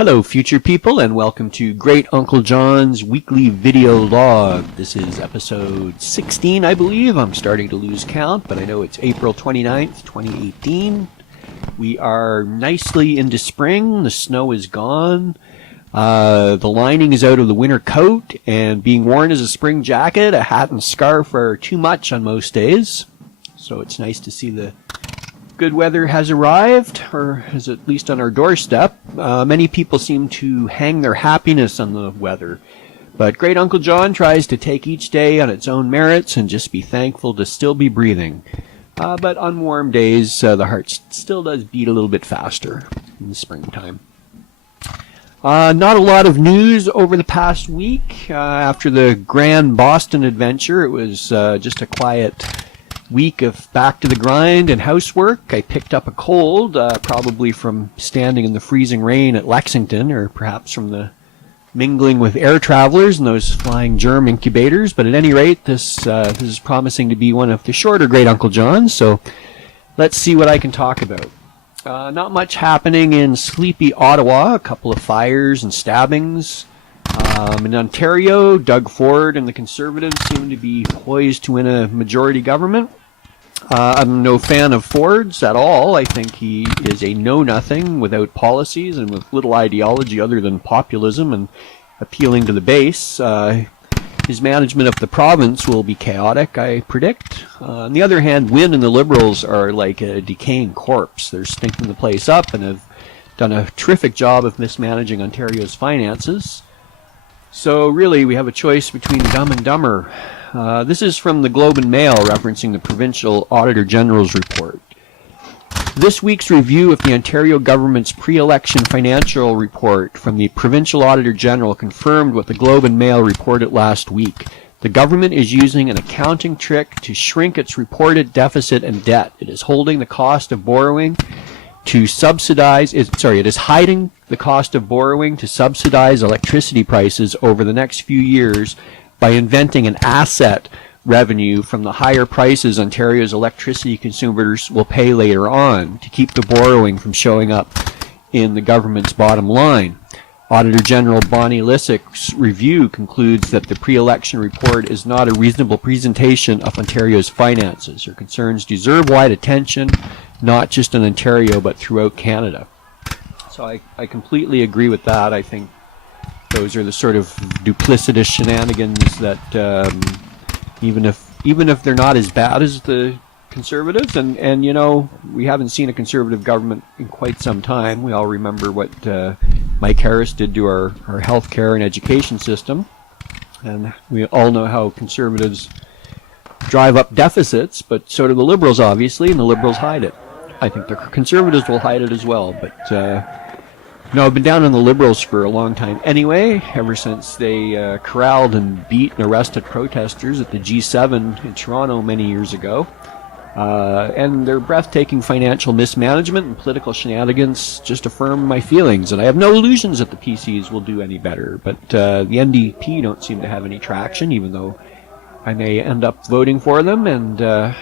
Hello, future people, and welcome to Great Uncle John's weekly video log. This is episode 16, I believe. I'm starting to lose count, but I know it's April 29th, 2018. We are nicely into spring. The snow is gone. The lining is out of the winter coat and being worn as a spring jacket. A hat and scarf are too much on most days. So it's nice to see the good weather has arrived, or is at least on our doorstep. Many people seem to hang their happiness on the weather, but Great Uncle John tries to take each day on its own merits and just be thankful to still be breathing. But on warm days, the heart still does beat a little bit faster in the springtime. Not a lot of news over the past week. After the grand Boston adventure, it was just a quiet week of back to the grind and housework. I picked up a cold, probably from standing in the freezing rain at Lexington, or perhaps from the mingling with air travelers and those flying germ incubators. But at any rate, this is promising to be one of the shorter Great Uncle Johns, so let's see what I can talk about. Not much happening in sleepy Ottawa. A couple of fires and stabbings. In Ontario, Doug Ford and the Conservatives seem to be poised to win a majority government. I'm no fan of Ford's at all. I think he is a know-nothing without policies and with little ideology other than populism and appealing to the base. His management of the province will be chaotic, I predict. On the other hand, Wynne and the Liberals are like a decaying corpse. They're stinking the place up and have done a terrific job of mismanaging Ontario's finances. So really, we have a choice between Dumb and Dumber. This is from the Globe and Mail, referencing the Provincial Auditor General's report. This week's review of the Ontario government's pre-election financial report from the Provincial Auditor General confirmed what the Globe and Mail reported last week. The government is using an accounting trick to shrink its reported deficit and debt. It is holding the cost of borrowing to subsidize, it is hiding the cost of borrowing to subsidize electricity prices over the next few years by inventing an asset revenue from the higher prices Ontario's electricity consumers will pay later on to keep the borrowing from showing up in the government's bottom line. Auditor General Bonnie Lysyck's review concludes that the pre-election report is not a reasonable presentation of Ontario's finances. Her concerns deserve wide attention, not just in Ontario, but throughout Canada. So I completely agree with that. I think those are the sort of duplicitous shenanigans that even if they're not as bad as the Conservatives, and you know, we haven't seen a Conservative government in quite some time. We all remember what Mike Harris did to our healthcare and education system, and we all know how Conservatives drive up deficits, but so do the Liberals, obviously, and the Liberals hide it. I think the Conservatives will hide it as well, but no, I've been down on the Liberals for a long time anyway, ever since they corralled and beat and arrested protesters at the G7 in Toronto many years ago. And their breathtaking financial mismanagement and political shenanigans just affirm my feelings, and I have no illusions that the PCs will do any better, but the NDP don't seem to have any traction, even though I may end up voting for them, and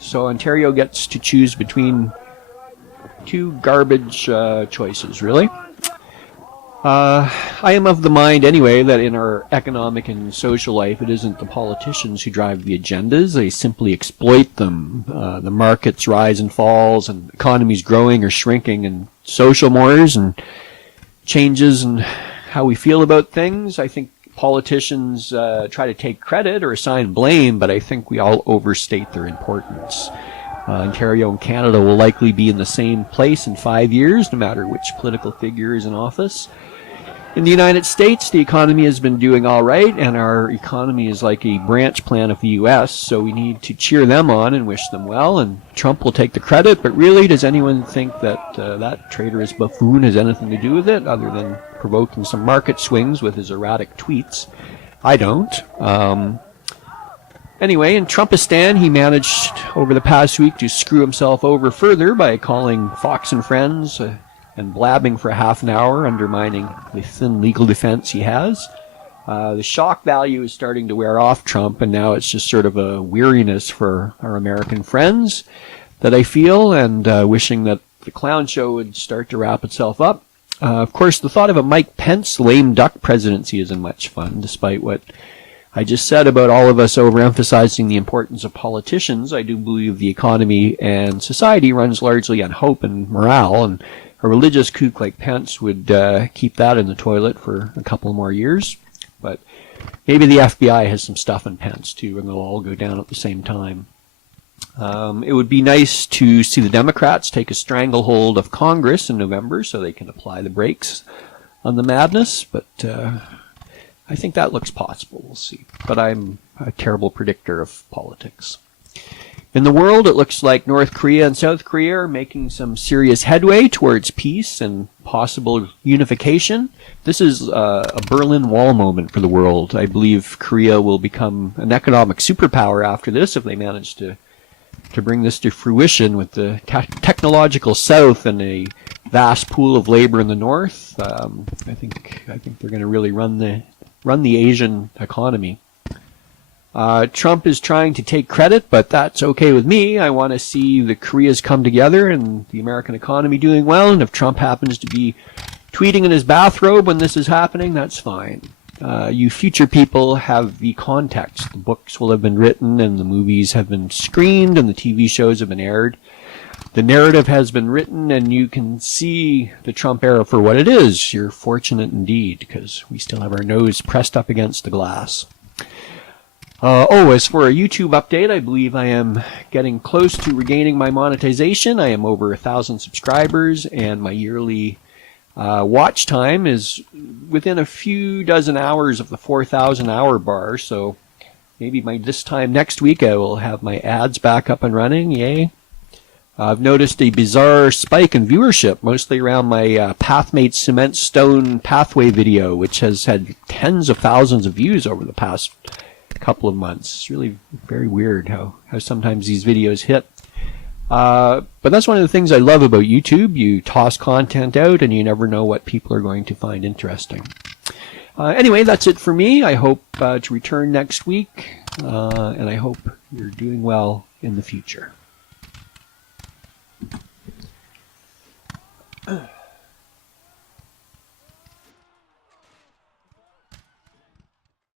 so Ontario gets to choose between two garbage choices, really. I am of the mind anyway that in our economic and social life, it isn't the politicians who drive the agendas. They simply exploit them. The markets rise and falls, and economies growing or shrinking, and social mores and changes in how we feel about things. I think politicians try to take credit or assign blame, but I think we all overstate their importance. Ontario and Canada will likely be in the same place in 5 years, no matter which political figure is in office. In the United States, the economy has been doing all right, and our economy is like a branch plan of the U.S., so we need to cheer them on and wish them well, and Trump will take the credit, but really, does anyone think that that traitorous buffoon has anything to do with it, other than provoking some market swings with his erratic tweets? I don't. Anyway, in Trumpistan, he managed over the past week to screw himself over further by calling Fox and Friends and blabbing for half an hour, undermining the thin legal defense he has. The shock value is starting to wear off Trump, and now it's just sort of a weariness for our American friends that I feel, and wishing that the clown show would start to wrap itself up. Of course, the thought of a Mike Pence lame duck presidency isn't much fun, despite what I just said about all of us overemphasizing the importance of politicians. I do believe the economy and society runs largely on hope and morale, and a religious kook like Pence would keep that in the toilet for a couple more years. But maybe the FBI has some stuff in Pence, too, and they'll all go down at the same time. It would be nice to see the Democrats take a stranglehold of Congress in November so they can apply the brakes on the madness, but I think that looks possible. We'll see. But I'm a terrible predictor of politics. In the world, it looks like North Korea and South Korea are making some serious headway towards peace and possible unification. This is a Berlin Wall moment for the world. I believe Korea will become an economic superpower after this if they manage to bring this to fruition with the technological South and a vast pool of labor in the North. I think they're going to really run the Asian economy. Trump is trying to take credit, but that's okay with me. I want to see the Koreas come together and the American economy doing well, and if Trump happens to be tweeting in his bathrobe when this is happening, that's fine. You future people have the context. The books will have been written, and the movies have been screened, and the TV shows have been aired. The narrative has been written, and you can see the Trump era for what it is. You're fortunate indeed, because we still have our nose pressed up against the glass. As for a YouTube update, I believe I am getting close to regaining my monetization. I am over 1,000 subscribers, and my yearly watch time is within a few dozen hours of the 4,000 hour bar, so maybe by this time next week I will have my ads back up and running. Yay. I've noticed a bizarre spike in viewership, mostly around my Pathmate Cement Stone Pathway video, which has had tens of thousands of views over the past couple of months. It's really very weird how sometimes these videos hit. But that's one of the things I love about YouTube. You toss content out and you never know what people are going to find interesting. Anyway, that's it for me. I hope to return next week, and I hope you're doing well in the future.